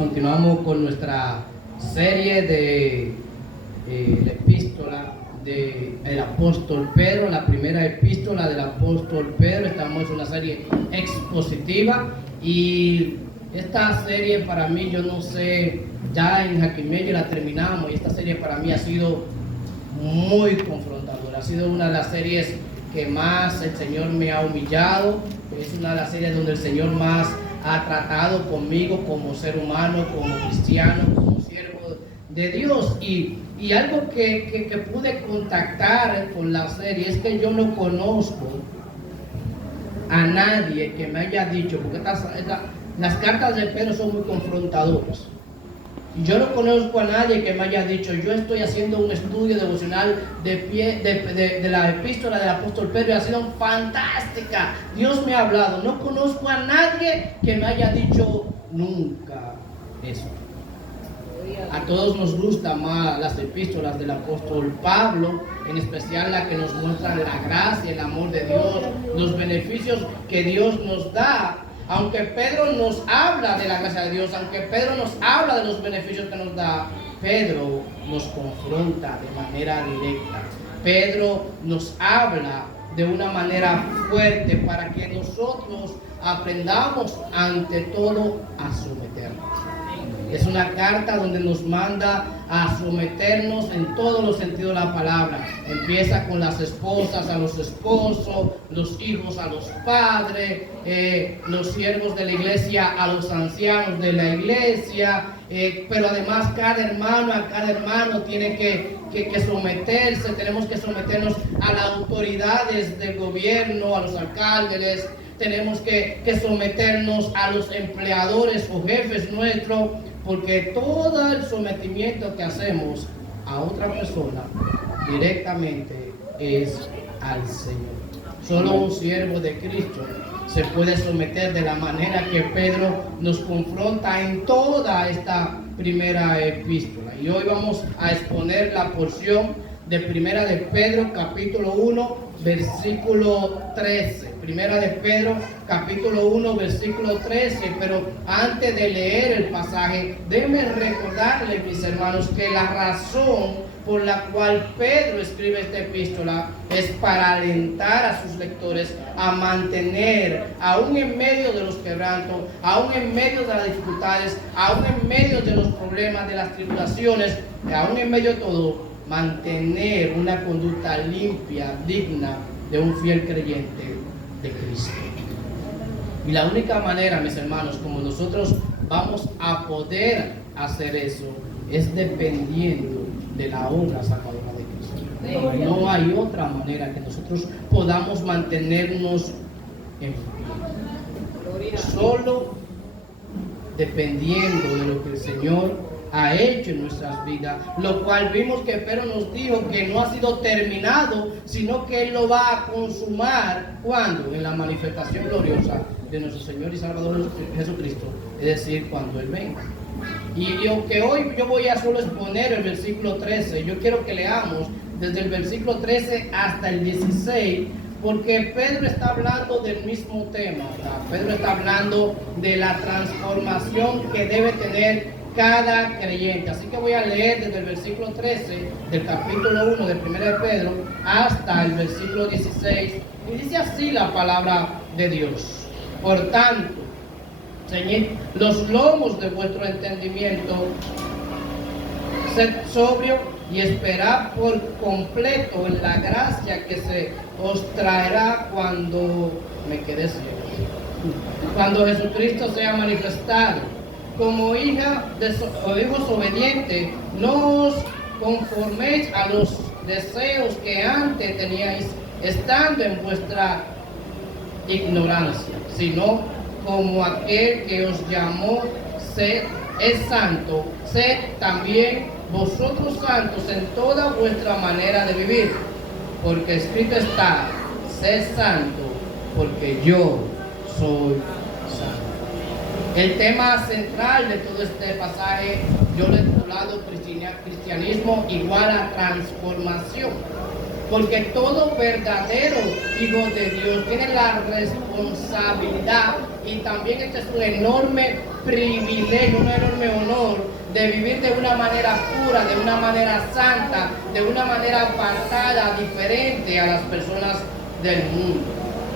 continuamos con nuestra serie de la epístola del apóstol Pedro, la primera epístola del apóstol Pedro. Estamos en una serie expositiva y esta serie para mí, yo no sé, ya en Jaquimeño la terminamos y esta serie para mí ha sido muy confrontadora. Ha sido una de las series que más el Señor me ha humillado. Es una de las series donde el Señor más ha tratado conmigo como ser humano, como cristiano, como siervo de Dios. Y algo que pude contactar con la serie es que yo no conozco a nadie que me haya dicho, porque las cartas de Pedro son muy confrontadoras. Yo no conozco a nadie que me haya dicho, yo estoy haciendo un estudio devocional de la epístola del apóstol Pedro y ha sido fantástica. Dios me ha hablado. No conozco a nadie que me haya dicho nunca eso. A todos nos gustan más las epístolas del apóstol Pablo, en especial la que nos muestra la gracia, el amor de Dios, los beneficios que Dios nos da. Aunque Pedro nos habla de la gracia de Dios, aunque Pedro nos habla de los beneficios que nos da, Pedro nos confronta de manera directa. Pedro nos habla de una manera fuerte para que nosotros aprendamos ante todo a someternos. Es una carta donde nos manda a someternos en todos los sentidos de la palabra. Empieza con las esposas a los esposos, los hijos a los padres, los siervos de la iglesia a los ancianos de la iglesia, pero además cada hermano tiene que someterse. Tenemos que someternos a las autoridades del gobierno, a los alcaldes. Tenemos que someternos a los empleadores o jefes nuestros, porque todo el sometimiento que hacemos a otra persona directamente es al Señor. Solo un siervo de Cristo se puede someter de la manera que Pedro nos confronta en toda esta primera epístola. Y hoy vamos a exponer la porción de Primera de Pedro, capítulo 1, versículo 13. Primera de Pedro, capítulo 1, versículo 13. Pero antes de leer el pasaje, déjenme recordarles, mis hermanos, que la razón por la cual Pedro escribe esta epístola es para alentar a sus lectores a mantener, aún en medio de los quebrantos, aún en medio de las dificultades, aún en medio de los problemas, de las tribulaciones, aún en medio de todo, mantener una conducta limpia, digna de un fiel creyente de Cristo. Y la única manera, mis hermanos, como nosotros vamos a poder hacer eso, es dependiendo de la obra salvadora de Cristo. No hay otra manera que nosotros podamos mantenernos en fe. Solo dependiendo de lo que el Señor ha hecho en nuestras vidas, lo cual vimos que Pedro nos dijo que no ha sido terminado, sino que Él lo va a consumar. ¿Cuándo? En la manifestación gloriosa de nuestro Señor y Salvador Jesucristo, es decir, cuando Él venga. Y aunque hoy yo voy a solo exponer el versículo 13, yo quiero que leamos desde el versículo 13 hasta el 16, porque Pedro está hablando del mismo tema, ¿verdad? Pedro está hablando de la transformación que debe tener cada creyente. Así que voy a leer desde el versículo 13 del capítulo 1 de 1 de Pedro hasta el versículo 16, y dice así la palabra de Dios: por tanto, ceñid los lomos de vuestro entendimiento, sed sobrio y esperad por completo en la gracia que se os traerá cuando me quede ciego, cuando Jesucristo sea manifestado. Como hijos obedientes, no os conforméis a los deseos que antes teníais estando en vuestra ignorancia, sino como aquel que os llamó es santo, sed también vosotros santos en toda vuestra manera de vivir, porque escrito está: sed santo, porque yo soy santo. El tema central de todo este pasaje yo lo he titulado Cristianismo igual a transformación. porque todo verdadero hijo de Dios tiene la responsabilidad y también este es un enorme privilegio, un enorme honor de vivir de una manera pura, de una manera santa, de una manera apartada, diferente a las personas del mundo.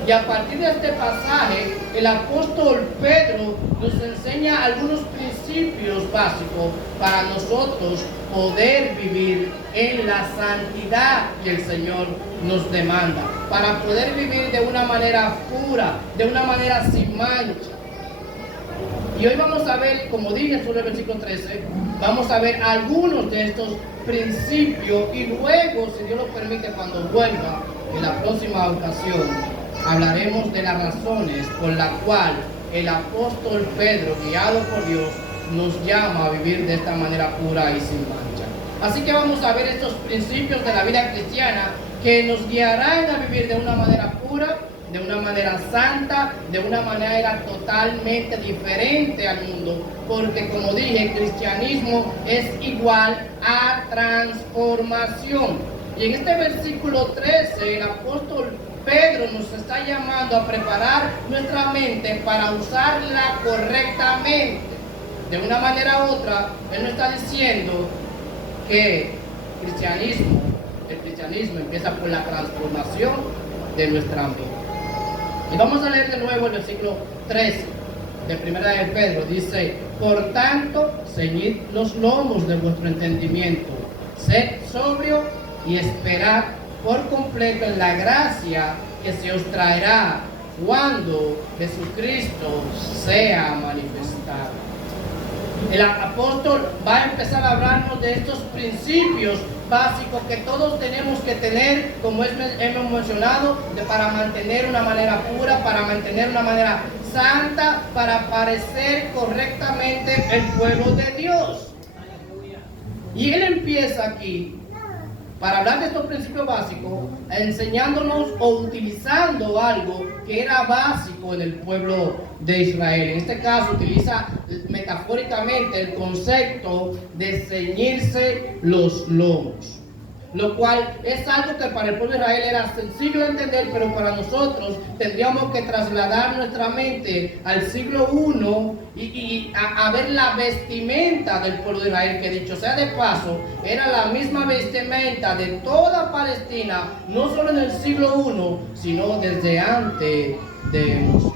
Y a partir de este pasaje, el apóstol Pedro nos enseña algunos principios básicos para nosotros poder vivir en la santidad que el Señor nos demanda, para poder vivir de una manera pura, de una manera sin mancha. Y hoy vamos a ver, como dije sobre el versículo 13, vamos a ver algunos de estos principios y luego, si Dios lo permite, cuando vuelva en la próxima ocasión, hablaremos de las razones por las cuales el apóstol Pedro, guiado por Dios, nos llama a vivir de esta manera pura y sin mancha. Así que vamos a ver estos principios de la vida cristiana que nos guiarán a vivir de una manera pura, de una manera santa, de una manera totalmente diferente al mundo, porque como dije, el cristianismo es igual a transformación. Y en este versículo 13, el apóstol Pedro nos está llamando a preparar nuestra mente para usarla correctamente. De una manera u otra, él nos está diciendo que el cristianismo empieza por la transformación de nuestra mente. Y vamos a leer de nuevo el versículo 13 de Primera de Pedro. Dice: por tanto, ceñid los lomos de vuestro entendimiento, sed sobrio y esperad por completo en la gracia que se os traerá cuando Jesucristo sea manifestado. El apóstol va a empezar a hablarnos de estos principios básicos que todos tenemos que tener, como hemos mencionado, para mantener una manera pura, para mantener una manera santa, para parecer correctamente el pueblo de Dios. Y él empieza aquí para hablar de estos principios básicos, enseñándonos o utilizando algo que era básico en el pueblo de Israel. En este caso utiliza metafóricamente el concepto de ceñirse los lomos, lo cual es algo que para el pueblo de Israel era sencillo de entender, pero para nosotros tendríamos que trasladar nuestra mente al siglo I y a ver la vestimenta del pueblo de Israel, que dicho sea de paso, era la misma vestimenta de toda Palestina, no solo en el siglo I, sino desde antes de Moisés.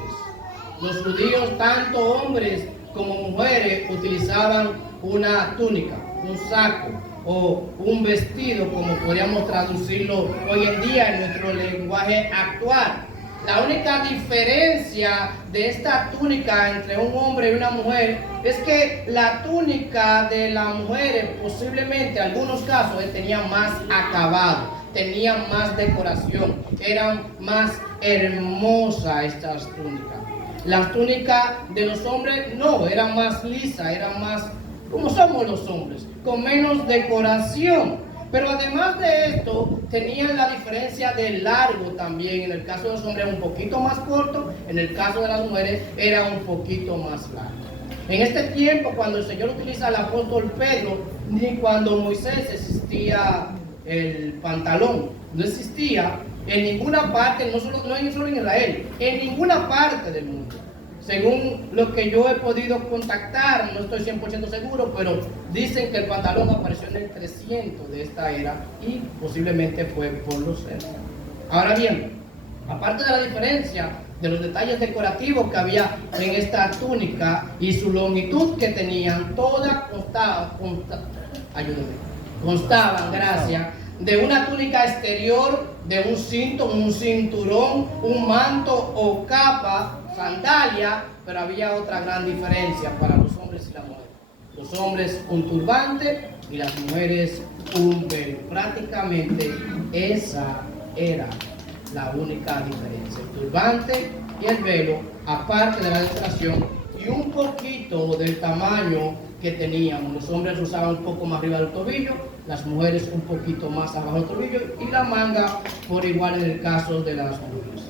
Los judíos, tanto hombres como mujeres, utilizaban una túnica, un saco o un vestido, como podríamos traducirlo hoy en día en nuestro lenguaje actual. La única diferencia de esta túnica entre un hombre y una mujer es que la túnica de las mujeres posiblemente en algunos casos tenía más acabado, tenía más decoración, eran más hermosas estas túnicas. Las túnicas de los hombres no, eran más lisas, eran más como somos los hombres, con menos decoración. Pero además de esto, tenían la diferencia de largo también. En el caso de los hombres era un poquito más corto, en el caso de las mujeres era un poquito más largo. En este tiempo, cuando el Señor utiliza al apóstol Pedro, ni cuando Moisés existía el pantalón, no existía en ninguna parte, no solo en Israel, en ninguna parte del mundo. Según lo que yo he podido contactar, no estoy 100% seguro, pero dicen que el pantalón apareció en el 300 de esta era y posiblemente fue por los persas. Ahora bien, aparte de la diferencia de los detalles decorativos que había en esta túnica y su longitud que tenían, todas constaban, gracias, de una túnica exterior, de un cinto, un cinturón, un manto o capa, sandalia, pero había otra gran diferencia para los hombres y las mujeres. Los hombres un turbante y las mujeres un velo. Prácticamente esa era la única diferencia. El turbante y el velo, aparte de la decoración y un poquito del tamaño que tenían. Los hombres usaban un poco más arriba del tobillo, las mujeres un poquito más abajo del tobillo y la manga por igual en el caso de las mujeres.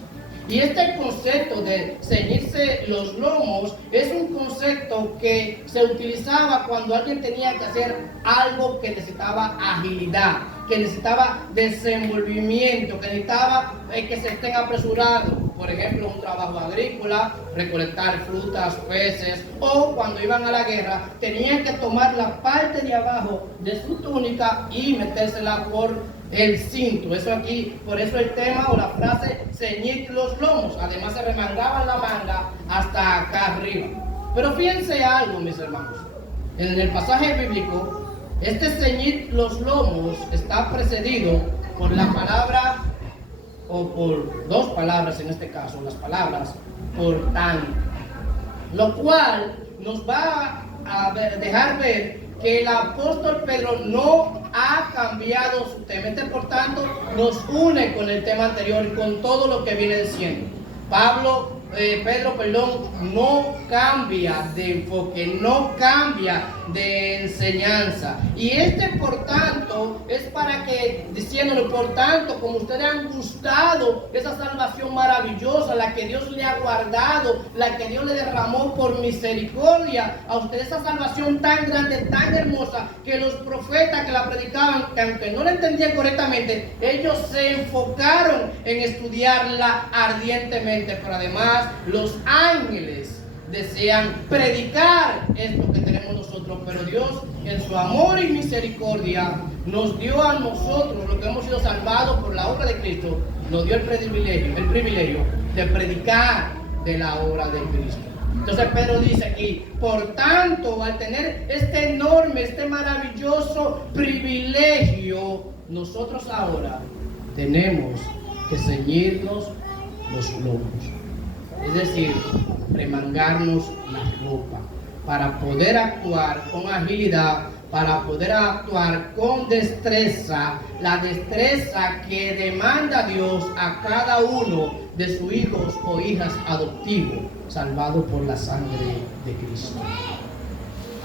Y este concepto de ceñirse los lomos es un concepto que se utilizaba cuando alguien tenía que hacer algo que necesitaba agilidad, que necesitaba desenvolvimiento, que necesitaba que se estén apresurados. Por ejemplo, un trabajo agrícola, recolectar frutas, peces, o cuando iban a la guerra, tenían que tomar la parte de abajo de su túnica y metérsela por el cinto. Eso aquí, por eso el tema o la frase ceñir los lomos. Además se remangaban la manga hasta acá arriba. Pero fíjense algo, mis hermanos. En el pasaje bíblico, este ceñir los lomos está precedido por la palabra, o por dos palabras en este caso, las palabras por tanto, lo cual nos va a dejar ver que el apóstol Pedro no ha cambiado su tema. Por tanto, nos une con el tema anterior y con todo lo que viene diciendo. Pedro, no cambia de enfoque, no cambia de enseñanza. Y por tanto, es para que, diciéndole, por tanto, como ustedes han gustado esa salvación maravillosa, la que Dios le ha guardado, la que Dios le derramó por misericordia, a ustedes esa salvación tan grande, tan hermosa, que los profetas que la predicaban, que aunque no la entendían correctamente, ellos se enfocaron en estudiarla ardientemente, pero además los ángeles desean predicar esto que tenemos nosotros, pero Dios en su amor y misericordia nos dio a nosotros, los que hemos sido salvados por la obra de Cristo, nos dio el privilegio de predicar de la obra de Cristo. Entonces Pedro dice aquí, por tanto, al tener este enorme, este maravilloso privilegio, nosotros ahora tenemos que ceñirnos los lomos. Es decir, remangarnos la ropa para poder actuar con agilidad, para poder actuar con destreza, la destreza que demanda Dios a cada uno de sus hijos o hijas adoptivos, salvados por la sangre de Cristo.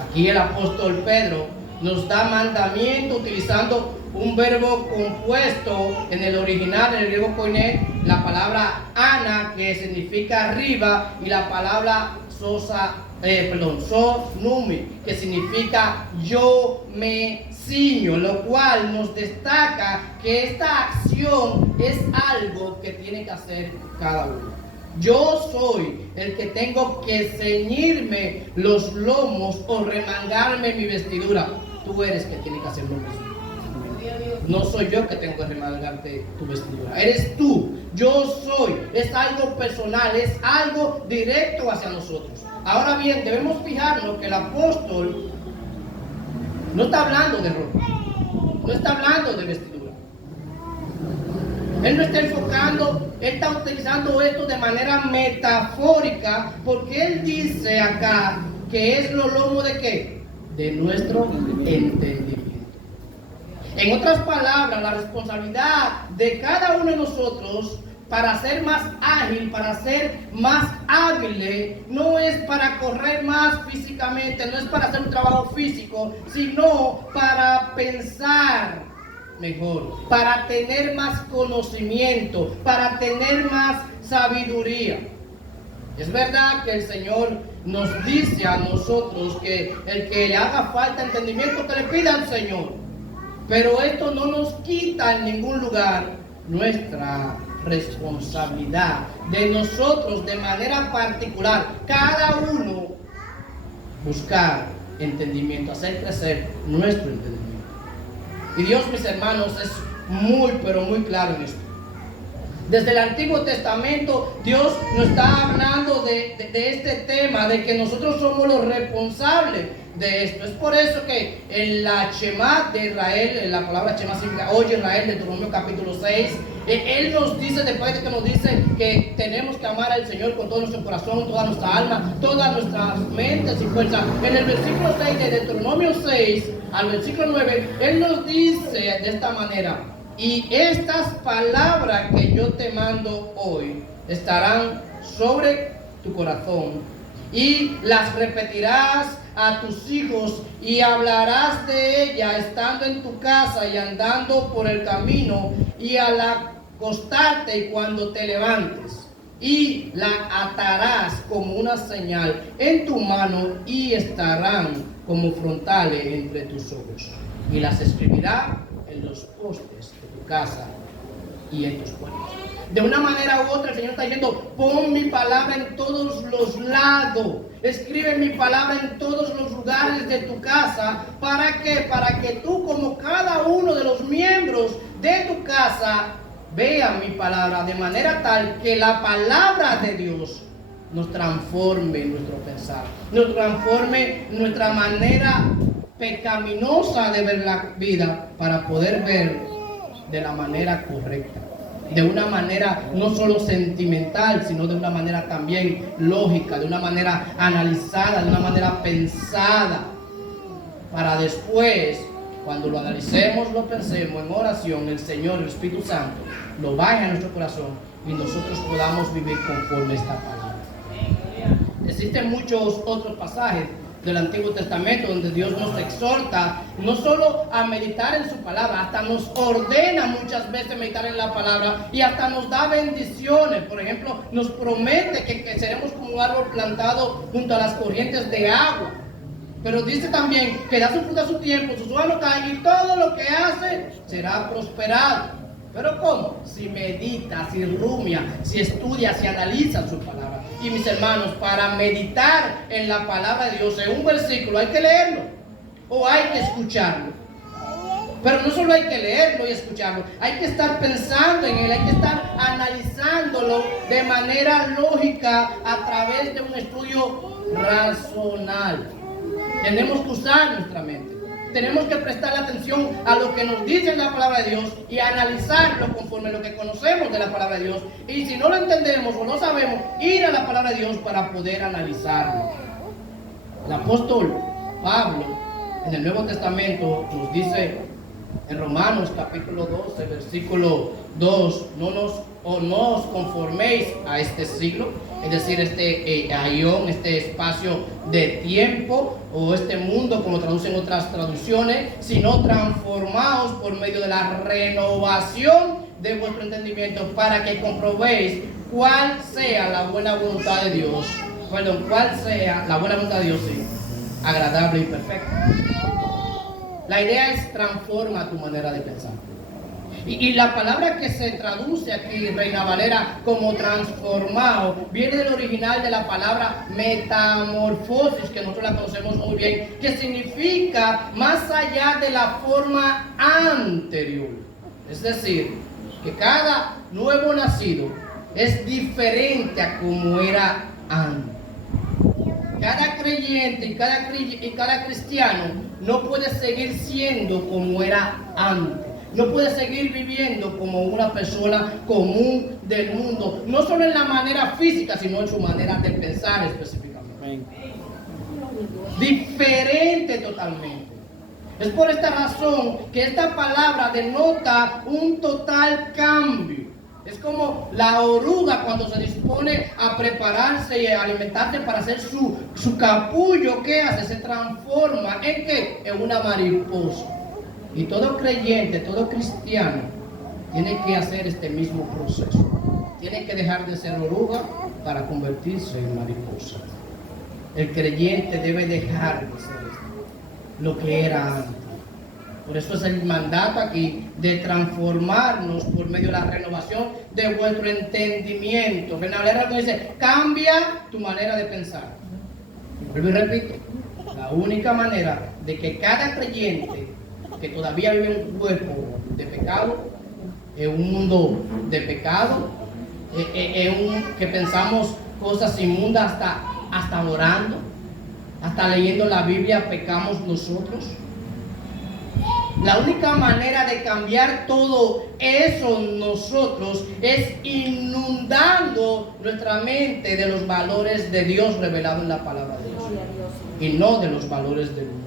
Aquí el apóstol Pedro nos da mandamiento utilizando un verbo compuesto en el original, en el griego koiné, la palabra ana, que significa arriba, y la palabra sonumi, que significa yo me ciño, lo cual nos destaca que esta acción es algo que tiene que hacer cada uno. Yo soy el que tengo que ceñirme los lomos o remangarme mi vestidura. Tú eres que tiene que hacer lo mismo. No soy yo que tengo que remangarte tu vestidura, eres tú. Yo soy, es algo personal, es algo directo hacia nosotros. Ahora bien, debemos fijarnos que el apóstol no está hablando de ropa, no está hablando de vestidura. Él no está enfocando, él está utilizando esto de manera metafórica, porque él dice acá que es lo lomo de ¿qué? De nuestro entendimiento. En otras palabras, la responsabilidad de cada uno de nosotros para ser más ágil, para ser más hábil, no es para correr más físicamente, no es para hacer un trabajo físico, sino para pensar mejor, para tener más conocimiento, para tener más sabiduría. Es verdad que el Señor nos dice a nosotros que el que le haga falta entendimiento, que le pida al Señor. Pero esto no nos quita en ningún lugar nuestra responsabilidad de nosotros de manera particular, cada uno buscar entendimiento, hacer crecer nuestro entendimiento. Y Dios, mis hermanos, es muy, pero muy claro en esto. Desde el Antiguo Testamento, Dios nos está hablando de este tema, de que nosotros somos los responsables de esto. Es por eso que en la Shema de Israel, la palabra Shema significa oye Israel, de Deuteronomio capítulo 6, Él nos dice, después de que nos dice que tenemos que amar al Señor con todo nuestro corazón, toda nuestra alma, todas nuestras mentes y fuerzas. En el versículo 6 de Deuteronomio 6 al versículo 9, Él nos dice de esta manera: y estas palabras que yo te mando hoy estarán sobre tu corazón, y las repetirás a tus hijos, y hablarás de ella estando en tu casa y andando por el camino, y al acostarte y cuando te levantes. y la atarás como una señal en tu mano y estarán como frontales entre tus ojos. Y las escribirá en los postes de tu casa y en tus puertas. De una manera u otra el Señor está diciendo, pon mi palabra en todos los lados. Escribe mi palabra en todos los lugares de tu casa. ¿Para qué? Para que tú, como cada uno de los miembros de tu casa, vea mi palabra de manera tal que la palabra de Dios nos transforme nuestro pensar, nos transforme nuestra manera pecaminosa de ver la vida para poder ver de la manera correcta, de una manera no solo sentimental, sino de una manera también lógica, de una manera analizada, de una manera pensada, para después, cuando lo analicemos, lo pensemos en oración, el Señor, el Espíritu Santo, lo baje a nuestro corazón y nosotros podamos vivir conforme a esta palabra. Existen muchos otros pasajes del Antiguo Testamento donde Dios nos exhorta no solo a meditar en su palabra, hasta nos ordena muchas veces meditar en la palabra y hasta nos da bendiciones. Por ejemplo, nos promete que seremos como un árbol plantado junto a las corrientes de agua. Pero dice también que da su fruto a su tiempo, sus hojas no caen y todo lo que hace será prosperado. ¿Pero cómo? Si medita, si rumia, si estudia, si analiza su palabra. Y mis hermanos, para meditar en la palabra de Dios, en un versículo hay que leerlo o hay que escucharlo. Pero no solo hay que leerlo y escucharlo, hay que estar pensando en él, hay que estar analizándolo de manera lógica a través de un estudio racional. Tenemos que usar nuestra mente. Tenemos que prestar atención a lo que nos dice la palabra de Dios y analizarlo conforme a lo que conocemos de la palabra de Dios. Y si no lo entendemos o no sabemos, ir a la palabra de Dios para poder analizarlo. El apóstol Pablo en el Nuevo Testamento nos dice en Romanos capítulo 12, versículo 2, no os conforméis a este siglo, es decir, este aión, este espacio de tiempo o este mundo, como traducen otras traducciones, sino transformaos por medio de la renovación de vuestro entendimiento para que comprobéis cuál sea la buena voluntad de Dios, cuál sea la buena voluntad de Dios, sí, agradable y perfecta. La idea es transforma tu manera de pensar. Y la palabra que se traduce aquí, Reina Valera, como transformado, viene del original de la palabra metamorfosis, que nosotros la conocemos muy bien, que significa más allá de la forma anterior. Es decir, que cada nuevo nacido es diferente a como era antes. Cada creyente y cada cristiano no puede seguir siendo como era antes. No puede seguir viviendo como una persona común del mundo. No solo en la manera física, sino en su manera de pensar específicamente. Diferente totalmente. Es por esta razón que esta palabra denota un total cambio. Es como la oruga cuando se dispone a prepararse y a alimentarse para hacer su capullo. ¿Qué hace? Se transforma ¿en qué? En una mariposa. Y todo creyente, todo cristiano tiene que hacer este mismo proceso. Tiene que dejar de ser oruga para convertirse en mariposa. El creyente debe dejar de ser lo que era antes. Por eso es el mandato aquí de transformarnos por medio de la renovación de vuestro entendimiento. Reina Valera dice, cambia tu manera de pensar. Vuelvo y repito, la única manera de que cada creyente que todavía vive en un cuerpo de pecado, en un mundo de pecado, que pensamos cosas inmundas hasta orando, hasta leyendo la Biblia, pecamos nosotros. La única manera de cambiar todo eso nosotros es inundando nuestra mente de los valores de Dios revelados en la palabra de Dios y no de los valores del mundo.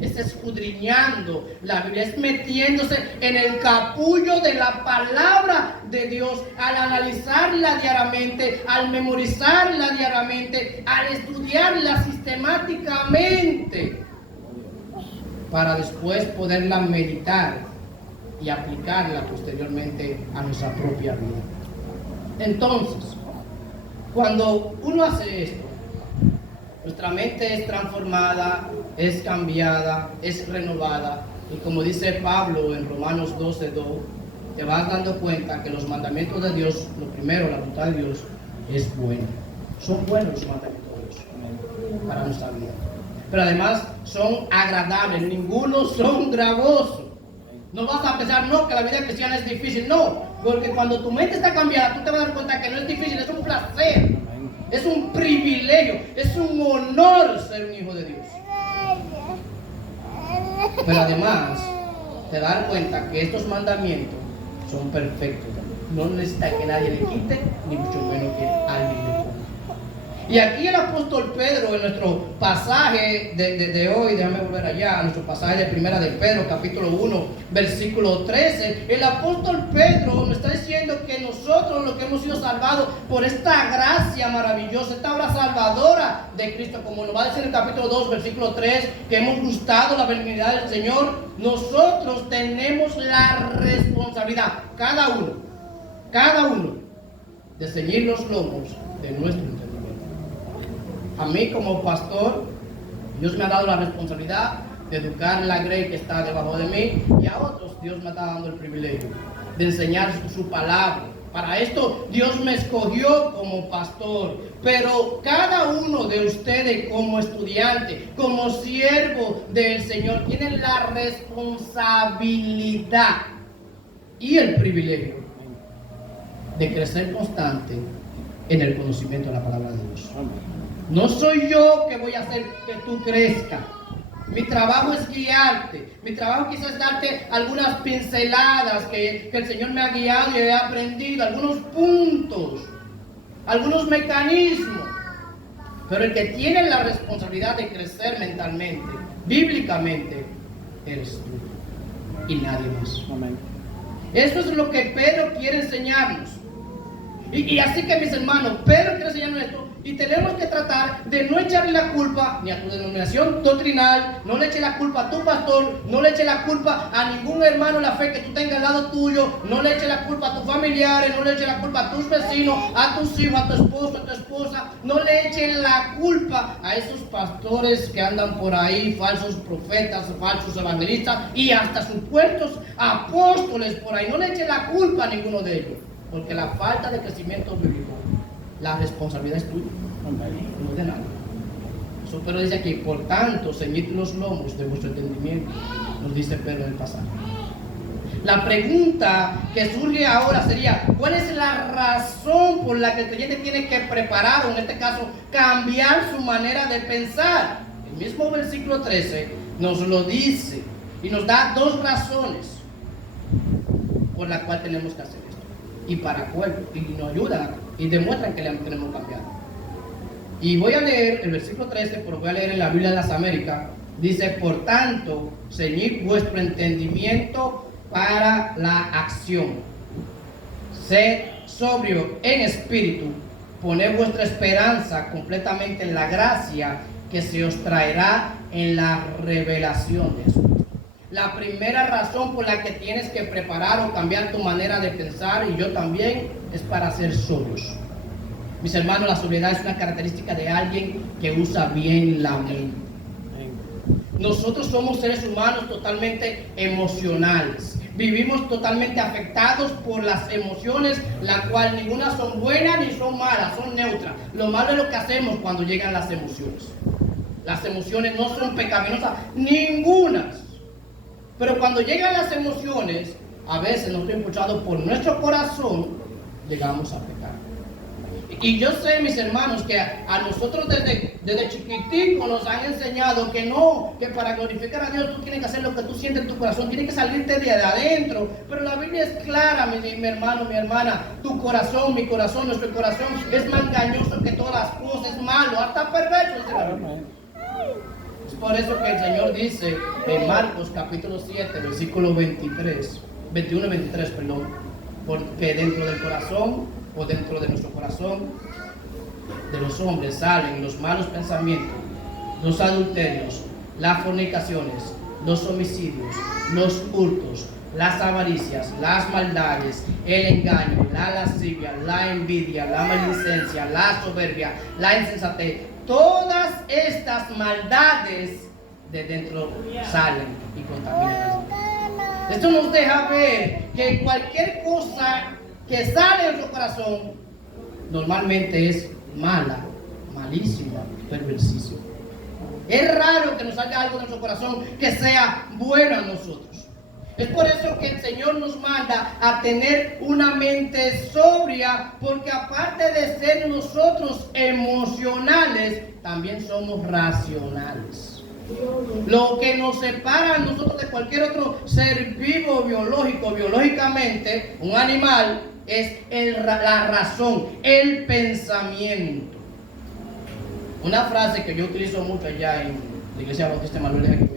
Es escudriñando la Biblia, es metiéndose en el capullo de la palabra de Dios, al analizarla diariamente, al memorizarla diariamente, al estudiarla sistemáticamente, para después poderla meditar y aplicarla posteriormente a nuestra propia vida. Entonces, Cuando uno hace esto, nuestra mente es transformada, es cambiada, es renovada. Y como dice Pablo en Romanos 12:2, te vas dando cuenta que los mandamientos de Dios, lo primero, la voluntad de Dios, es buena. Son buenos los mandamientos de Dios para nuestra vida. Pero además son agradables, ninguno son gravosos. No vas a pensar, no, que la vida cristiana es difícil. No, porque cuando tu mente está cambiada, tú te vas a dar cuenta que no es difícil, es un placer. Es un privilegio, es un honor ser un hijo de Dios. Pero además, te das cuenta que estos mandamientos son perfectos. No necesita que nadie le quite, ni mucho menos que alguien le ponga. Y aquí el apóstol Pedro, en nuestro pasaje de hoy, déjame volver allá, nuestro pasaje de primera de Pedro, capítulo 1, versículo 13, el apóstol Pedro nos está diciendo que nosotros, los que hemos sido salvados por esta gracia maravillosa, esta obra salvadora de Cristo, como nos va a decir en el capítulo 2, versículo 3, que hemos gustado la benignidad del Señor, nosotros tenemos la responsabilidad, cada uno, de ceñir los lomos de nuestro entendimiento. A mí como pastor, Dios me ha dado la responsabilidad de educar la grey que está debajo de mí, y a otros Dios me está dando el privilegio de enseñar su palabra. Para esto Dios me escogió como pastor, pero cada uno de ustedes como estudiante, como siervo del Señor, tienen la responsabilidad y el privilegio de crecer constante en el conocimiento de la palabra de Dios. No soy yo que voy a hacer que tú crezcas. Mi trabajo es guiarte. Mi trabajo quizás es darte algunas pinceladas que el Señor me ha guiado y he aprendido, algunos puntos, algunos mecanismos. Pero el que tiene la responsabilidad de crecer mentalmente, bíblicamente, eres tú y nadie más. Amén. Eso es lo que Pedro quiere enseñarnos. Y así que, mis hermanos, Pedro quiere enseñarnos esto. Y tenemos que tratar de no echarle la culpa ni a tu denominación doctrinal, no le eches la culpa a tu pastor, no le eches la culpa a ningún hermano de la fe que tú tengas al lado tuyo, no le eches la culpa a tus familiares, no le eches la culpa a tus vecinos, a tus hijos, a tu esposo, a tu esposa, no le echen la culpa a esos pastores que andan por ahí, falsos profetas, falsos evangelistas y hasta supuestos apóstoles por ahí. No le echen la culpa a ninguno de ellos, porque la falta de crecimiento bíblico, la responsabilidad es tuya, no es de nadie. Eso Pedro dice aquí, por tanto, ceñid los lomos de vuestro entendimiento, nos dice Pedro en el pasaje. La pregunta que surge ahora sería, ¿cuál es la razón por la que el creyente tiene que preparar, o en este caso, cambiar su manera de pensar? El mismo versículo 13 nos lo dice y nos da dos razones por las cuales tenemos que hacer esto. Y para cuál, y nos ayudan y demuestran que le tenemos cambiado. Y voy a leer el versículo 13, pero voy a leer en la Biblia de las Américas. Dice, por tanto, ceñid vuestro entendimiento para la acción. Sed sobrio en espíritu, poned vuestra esperanza completamente en la gracia que se os traerá en la revelación de Jesús. La primera razón por la que tienes que preparar o cambiar tu manera de pensar, y yo también, es para ser sobrios. Mis hermanos, la sobriedad es una característica de alguien que usa bien la mente. Nosotros somos seres humanos totalmente emocionales. Vivimos totalmente afectados por las emociones, las cuales ninguna son buenas ni son malas, son neutras. Lo malo es lo que hacemos cuando llegan las emociones. Las emociones no son pecaminosas, ningunas. Pero cuando llegan las emociones, a veces nosotros, impulsados por nuestro corazón, llegamos a pecar. Y yo sé, mis hermanos, que a nosotros desde chiquitico nos han enseñado que no, que para glorificar a Dios tú tienes que hacer lo que tú sientes en tu corazón, tienes que salirte de adentro. Pero la Biblia es clara, mi hermano, mi hermana, tu corazón, mi corazón, nuestro corazón es más engañoso que todas las cosas, es malo, hasta perverso. Es por eso que el Señor dice en Marcos capítulo 7, versículo 21 y 23, porque dentro del corazón, o dentro de nuestro corazón, de los hombres salen los malos pensamientos, los adulterios, las fornicaciones, los homicidios, los hurtos, las avaricias, las maldades, el engaño, la lascivia, la envidia, la maledicencia, la soberbia, la insensatez. Todas estas maldades de dentro salen y contaminan. Esto nos deja ver que cualquier cosa que sale de nuestro corazón normalmente es mala, malísima, perversisima. Es raro que nos salga algo de nuestro corazón que sea bueno a nosotros. Es por eso que el Señor nos manda a tener una mente sobria, porque aparte de ser nosotros emocionales, también somos racionales. Lo que nos separa a nosotros de cualquier otro ser vivo biológicamente, un animal, es la razón, el pensamiento. Una frase que yo utilizo mucho allá en la Iglesia Bautista Manuel de Jaquimillo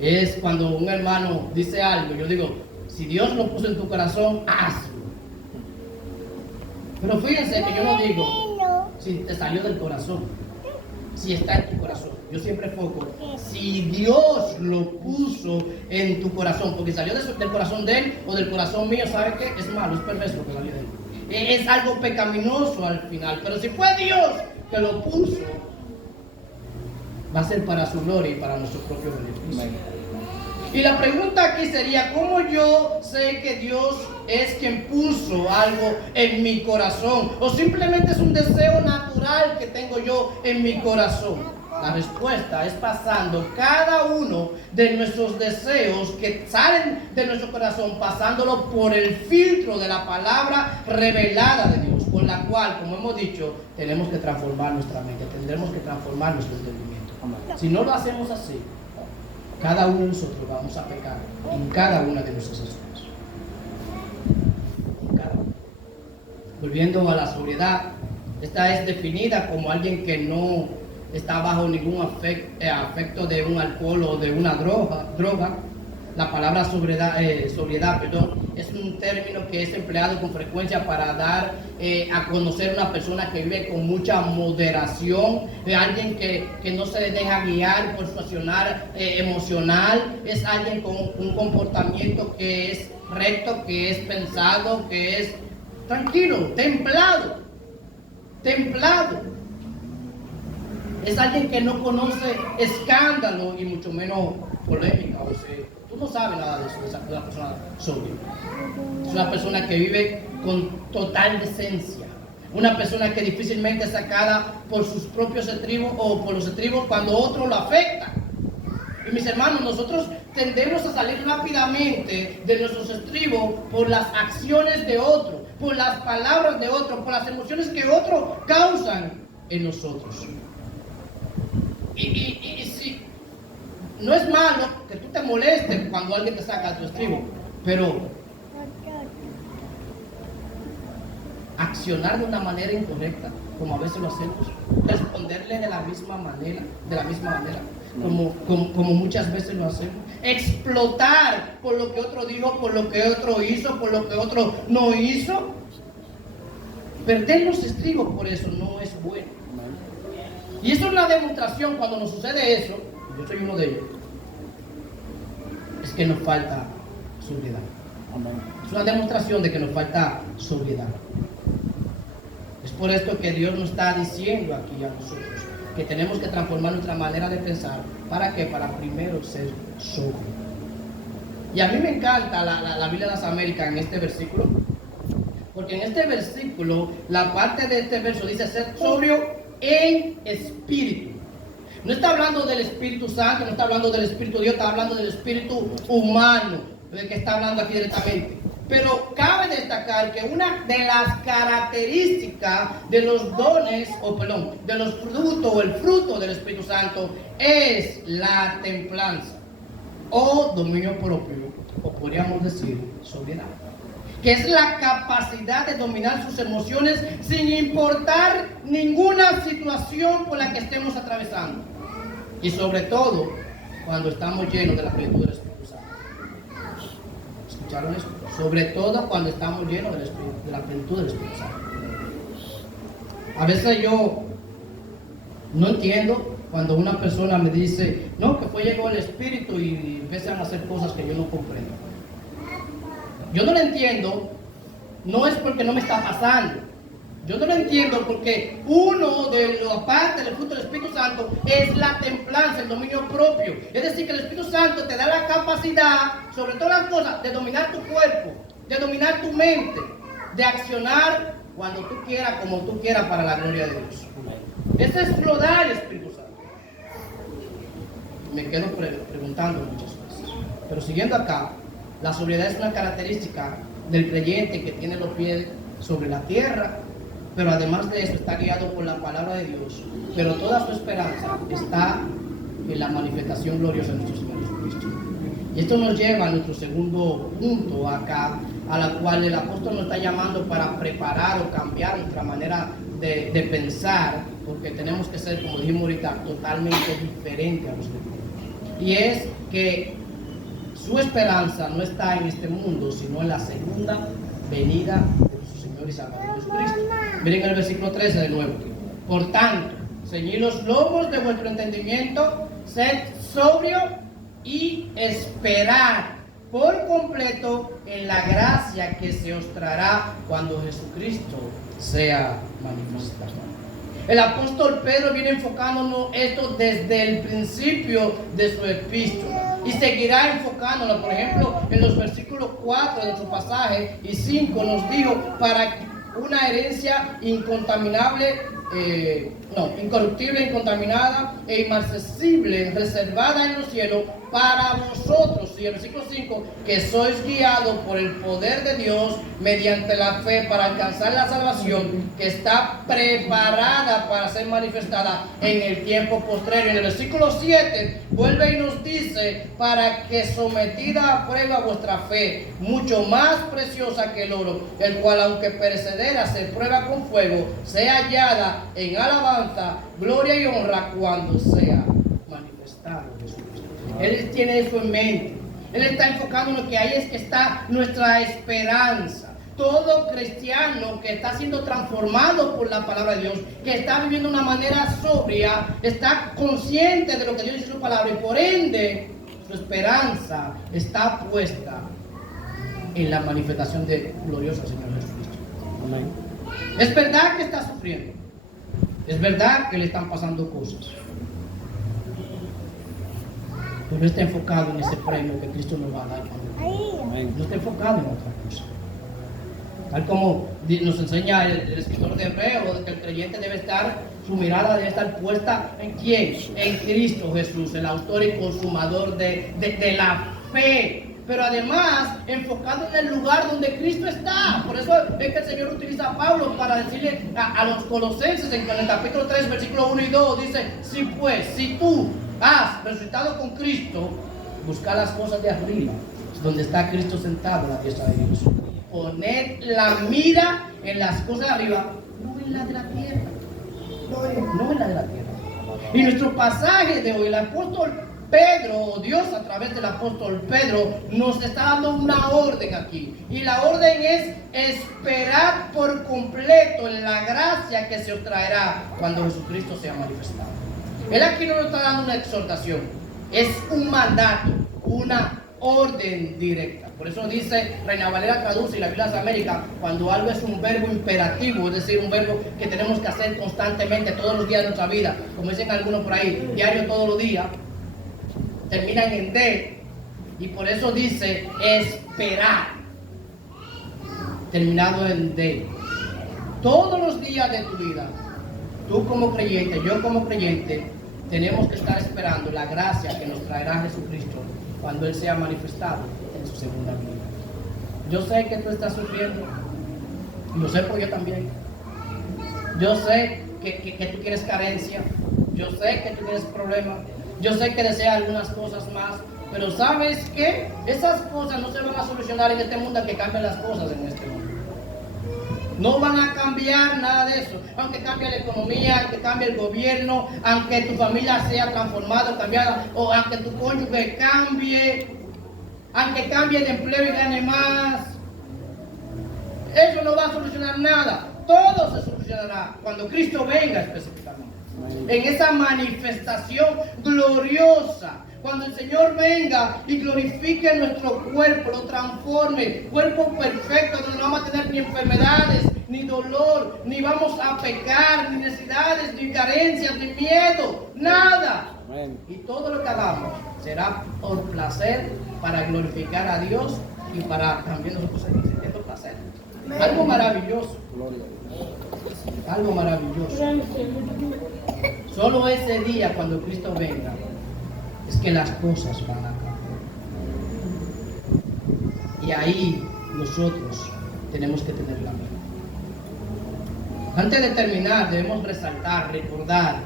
es cuando un hermano dice algo, yo digo, si Dios lo puso en tu corazón, hazlo. Pero fíjense que yo no digo si te salió del corazón, si está en tu corazón. Yo siempre enfoco si Dios lo puso en tu corazón, porque salió del corazón de él o del corazón mío, ¿sabe qué? Es malo, es perverso lo que salió de él. Es algo pecaminoso al final, pero si fue Dios que lo puso, va a ser para su gloria y para nuestro propio beneficio. Y la pregunta aquí sería, ¿cómo yo sé que Dios es quien puso algo en mi corazón? ¿O simplemente es un deseo natural que tengo yo en mi corazón? La respuesta es pasando cada uno de nuestros deseos que salen de nuestro corazón, pasándolo por el filtro de la palabra revelada de Dios, con la cual, como hemos dicho, tenemos que transformar nuestra mente, tendremos que transformar nuestro entendimiento. Si no lo hacemos así, cada uno de nosotros vamos a pecar en cada una de nuestras acciones. Volviendo a la sobriedad, esta es definida como alguien que no está bajo ningún afecto de un alcohol o de una droga. La palabra sobriedad, es un término que es empleado con frecuencia para dar a conocer una persona que vive con mucha moderación, alguien que no se deja guiar por su accionar emocional, es alguien con un comportamiento que es recto, que es pensado, que es tranquilo, templado. Es alguien que no conoce escándalo y mucho menos polémica. O sea, tú no sabes nada de eso, de una persona sobria. Es una persona que vive con total decencia. Una persona que difícilmente es sacada por sus propios estribos o por los estribos cuando otro lo afecta. Y mis hermanos, nosotros tendemos a salir rápidamente de nuestros estribos por las acciones de otro, por las palabras de otro, por las emociones que otro causan en nosotros. Y si no es malo que tú te molestes cuando alguien te saca de tu estribo, pero accionar de una manera incorrecta, como a veces lo hacemos, responderle de la misma manera, como muchas veces lo hacemos, explotar por lo que otro dijo, por lo que otro hizo, por lo que otro no hizo, perder los estribos por eso no es bueno. Y eso es una demostración cuando nos sucede eso, yo soy uno de ellos, es que nos falta sobriedad. Es una demostración de que nos falta sobriedad. Es por esto que Dios nos está diciendo aquí a nosotros que tenemos que transformar nuestra manera de pensar. ¿Para qué? Para primero ser sobrio. Y a mí me encanta la Biblia de las Américas en este versículo, porque en este versículo, la parte de este verso dice ser sobrio en espíritu. No está hablando del Espíritu Santo, no está hablando del Espíritu de Dios, está hablando del espíritu humano, del que está hablando aquí directamente. Pero cabe destacar que una de las características de los dones, de los frutos o el fruto del Espíritu Santo es la templanza o dominio propio, o podríamos decir sobriedad, que es la capacidad de dominar sus emociones sin importar ninguna situación por la que estemos atravesando. Y sobre todo, cuando estamos llenos de la plenitud del Espíritu Santo. ¿Escucharon eso? Sobre todo cuando estamos llenos de la plenitud del Espíritu Santo. A veces yo no entiendo cuando una persona me dice, no, que fue llegó el Espíritu y empiezan a hacer cosas que yo no comprendo. Yo no lo entiendo, no es porque no me está pasando. Yo no lo entiendo porque uno de los partes del fruto del Espíritu Santo es la templanza, el dominio propio. Es decir, que el Espíritu Santo te da la capacidad, sobre todas las cosas, de dominar tu cuerpo, de dominar tu mente, de accionar cuando tú quieras, como tú quieras, para la gloria de Dios. Ese es explorar el Espíritu Santo. Me quedo preguntando muchas veces. Pero siguiendo acá, la sobriedad es una característica del creyente que tiene los pies sobre la tierra, pero además de eso está guiado por la palabra de Dios. Pero toda su esperanza está en la manifestación gloriosa de nuestro Señor Jesucristo. Y esto nos lleva a nuestro segundo punto acá, a la cual el apóstol nos está llamando para preparar o cambiar nuestra manera de pensar, porque tenemos que ser, como dijimos ahorita, totalmente diferentes a los demás. Y es que su esperanza no está en este mundo, sino en la segunda venida de nuestro Señor y Salvador Jesucristo. Miren el versículo 13 de nuevo. Por tanto, ceñid los lomos de vuestro entendimiento, sed sobrio y esperad por completo en la gracia que se os traerá cuando Jesucristo sea manifestado. El apóstol Pedro viene enfocándonos esto desde el principio de su epístola y seguirá enfocándolo. Por ejemplo, en los versículos 4 de su pasaje y 5 nos dijo, para una herencia incorruptible, incontaminada e inmarcesible, reservada en los cielos para vosotros. Y el versículo 5, que sois guiados por el poder de Dios mediante la fe para alcanzar la salvación que está preparada para ser manifestada en el tiempo postrero. Y en el versículo 7 vuelve y nos dice, para que sometida a prueba vuestra fe, mucho más preciosa que el oro, el cual aunque perecedera se prueba con fuego, sea hallada en alabanza, gloria y honra cuando sea manifestado Jesucristo. Él tiene eso en mente. Él está enfocado en lo que ahí es que está nuestra esperanza. Todo cristiano que está siendo transformado por la palabra de Dios, que está viviendo de una manera sobria, está consciente de lo que Dios dice en su palabra y por ende su esperanza está puesta en la manifestación de glorioso Señor Jesucristo. Amén. Es verdad que está sufriendo. Es verdad que le están pasando cosas. Pero está enfocado en ese premio que Cristo nos va a dar. No está enfocado en otra cosa. Tal como nos enseña el escritor de Hebreos, que el creyente debe estar, su mirada debe estar puesta ¿en quién? En Cristo Jesús, el autor y consumador de la fe. Pero además enfocado en el lugar donde Cristo está. Por eso es que el Señor utiliza a Pablo para decirle a los colosenses en el capítulo 3, versículo 1 y 2, dice, si tú has resucitado con Cristo, busca las cosas de arriba, donde está Cristo sentado a la diestra de Dios. Poned la mira en las cosas de arriba, no en la de la tierra. No en la de la tierra. Y nuestro pasaje de hoy, el apóstol Pedro, Dios a través del apóstol Pedro, nos está dando una orden aquí. Y la orden es esperar por completo en la gracia que se os traerá cuando Jesucristo sea manifestado. Él aquí no nos está dando una exhortación, es un mandato, una orden directa. Por eso dice, Reina Valera traduce y la Biblia de América, cuando algo es un verbo imperativo, es decir, un verbo que tenemos que hacer constantemente todos los días de nuestra vida, como dicen algunos por ahí, diario todos los días, terminan en D, y por eso dice esperar, terminado en D. Todos los días de tu vida, tú como creyente, yo como creyente, tenemos que estar esperando la gracia que nos traerá Jesucristo cuando Él sea manifestado en su segunda venida. Yo sé que tú estás sufriendo, lo sé porque yo también. Yo sé que tú tienes carencia, yo sé que tú tienes problemas, yo sé que deseas algunas cosas más, pero ¿sabes qué? Esas cosas no se van a solucionar en este mundo a que cambien las cosas en este mundo. No van a cambiar nada de eso. Aunque cambie la economía, aunque cambie el gobierno, aunque tu familia sea transformada o cambiada, o aunque tu cónyuge cambie, aunque cambie de empleo y gane más, eso no va a solucionar nada. Todo se solucionará cuando Cristo venga específicamente. En esa manifestación gloriosa, cuando el Señor venga y glorifique nuestro cuerpo, lo transforme, cuerpo perfecto, donde no vamos a tener ni enfermedades, ni dolor, ni vamos a pecar, ni necesidades, ni carencias, ni miedo, nada. Amén. Y todo lo que hagamos será por placer, para glorificar a Dios y para también nosotros seguir sintiendo placer. Algo maravilloso. Gloria a Dios. Algo maravilloso. Solo ese día, cuando Cristo venga, es que las cosas van a cambiar. Y ahí nosotros tenemos que tener la mente. Antes de terminar, debemos resaltar, recordar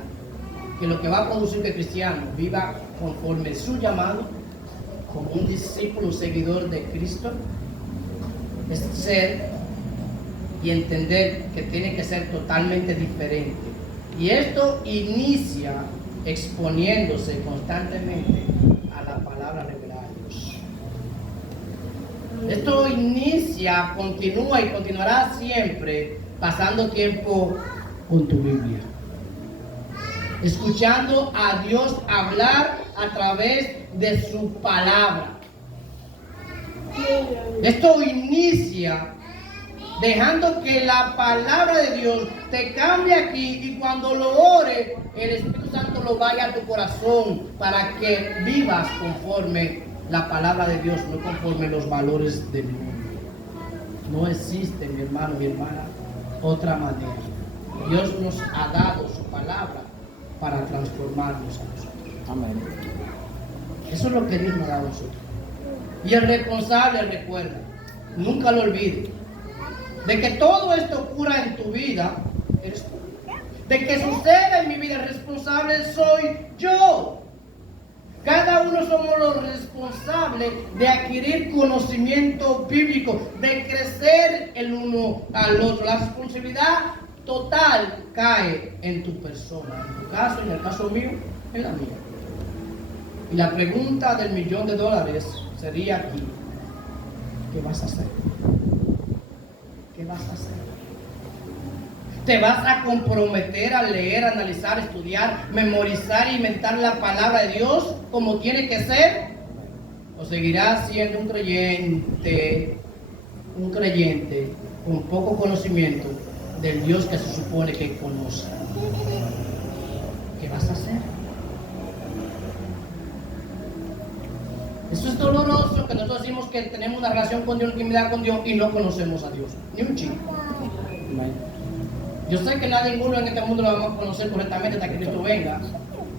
que lo que va a producir que el cristiano viva conforme su llamado, como un discípulo seguidor de Cristo, es ser y entender que tiene que ser totalmente diferente. Y esto inicia exponiéndose constantemente a la palabra revelada de Dios. Esto inicia, continúa y continuará siempre pasando tiempo con tu Biblia, escuchando a Dios hablar a través de su palabra. Esto inicia dejando que la palabra de Dios te cambie aquí, y cuando lo ores, el Espíritu Santo lo vaya a tu corazón para que vivas conforme la palabra de Dios, no conforme los valores del mundo. No existe, mi hermano, mi hermana, otra manera. Dios nos ha dado su palabra para transformarnos a nosotros. Amén. Eso es lo que Dios nos ha dado a nosotros. Y el responsable, recuerda, nunca lo olvides, de que todo esto ocurra en tu vida, eres tú. De que suceda en mi vida, el responsable soy yo. Cada uno somos los responsables de adquirir conocimiento bíblico, de crecer el uno al otro. La responsabilidad total cae en tu persona, en tu caso, en el caso mío, en la mía. Y la pregunta del $1.000.000 sería aquí: ¿qué vas a hacer? ¿Qué vas a hacer? ¿Te vas a comprometer a leer, analizar, estudiar, memorizar y inventar la palabra de Dios como tiene que ser? ¿O seguirás siendo un creyente con poco conocimiento del Dios que se supone que conoce? ¿Qué vas a hacer? Eso es doloroso, que nosotros decimos que tenemos una relación con Dios, una intimidad con Dios, y no conocemos a Dios, ni un chico. Amén. Yo sé que ninguno en este mundo lo vamos a conocer correctamente hasta que Cristo venga,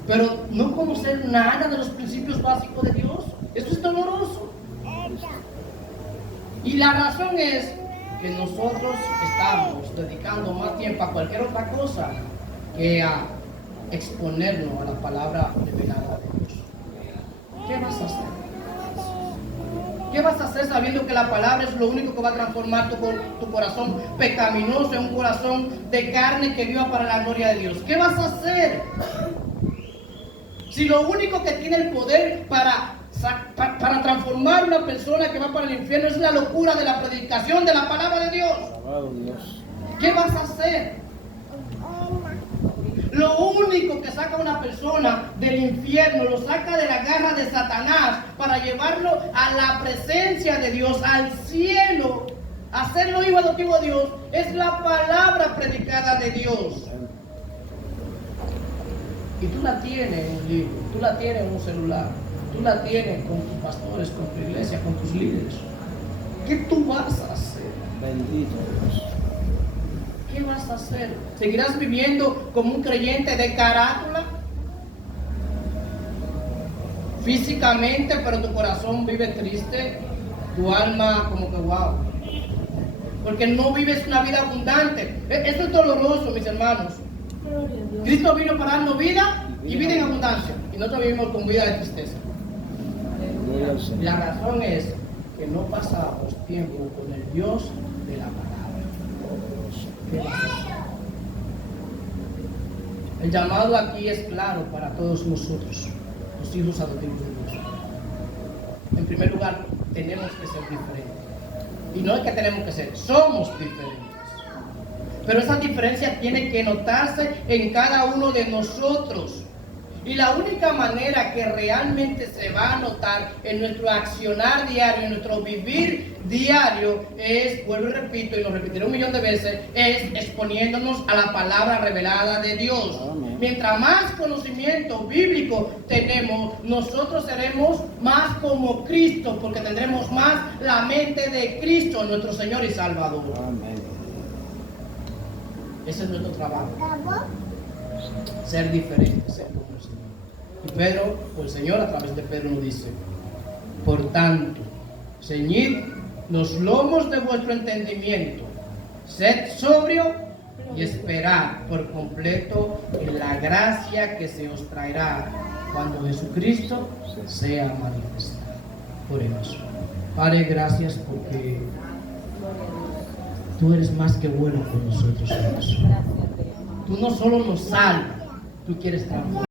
pero no conocer nada de los principios básicos de Dios, eso es doloroso. Y la razón es que nosotros estamos dedicando más tiempo a cualquier otra cosa que a exponernos a la palabra revelada de Dios. ¿Qué vas a hacer? ¿Qué vas a hacer sabiendo que la palabra es lo único que va a transformar tu corazón pecaminoso en un corazón de carne que viva para la gloria de Dios? ¿Qué vas a hacer? Si lo único que tiene el poder para transformar una persona que va para el infierno es la locura de la predicación de la palabra de Dios. Alabado Dios. ¿Qué vas a hacer? Lo único que saca a una persona del infierno, lo saca de la garra de Satanás para llevarlo a la presencia de Dios, al cielo, hacerlo hijo adoptivo de Dios, es la palabra predicada de Dios. Y tú la tienes en un libro, tú la tienes en un celular, tú la tienes con tus pastores, con tu iglesia, con tus líderes. ¿Qué tú vas a hacer? Bendito Dios. ¿Qué vas a hacer? ¿Seguirás viviendo como un creyente de carátula? Físicamente, pero tu corazón vive triste, tu alma como que wow. Porque no vives una vida abundante. Esto es doloroso, mis hermanos. Cristo vino para darnos vida y vida en abundancia. Y nosotros vivimos con vida de tristeza. Gloria al Señor. La razón es que no pasamos tiempo con el Dios de la palabra. ¿Qué vas a hacer? El llamado aquí es claro para todos nosotros, los hijos adoptivos de Dios. En primer lugar, tenemos que ser diferentes. Y no es que tenemos que ser, somos diferentes. Pero esa diferencia tiene que notarse en cada uno de nosotros. Y la única manera que realmente se va a notar en nuestro accionar diario, en nuestro vivir diario, es, vuelvo y repito, y lo repetiré 1,000,000 de veces, es exponiéndonos a la palabra revelada de Dios. Amén. Mientras más conocimiento bíblico tenemos, nosotros seremos más como Cristo, porque tendremos más la mente de Cristo, nuestro Señor y Salvador. Amén. Ese es nuestro trabajo. Ser diferente, ser como el Señor. Y Pedro, o el Señor a través de Pedro nos dice: por tanto, ceñid los lomos de vuestro entendimiento, sed sobrio y esperad por completo en la gracia que se os traerá cuando Jesucristo sea manifestado. Oremos. Padre, gracias porque tú eres más que bueno con nosotros, Dios. Tú no solo nos salvas, tú quieres transformar.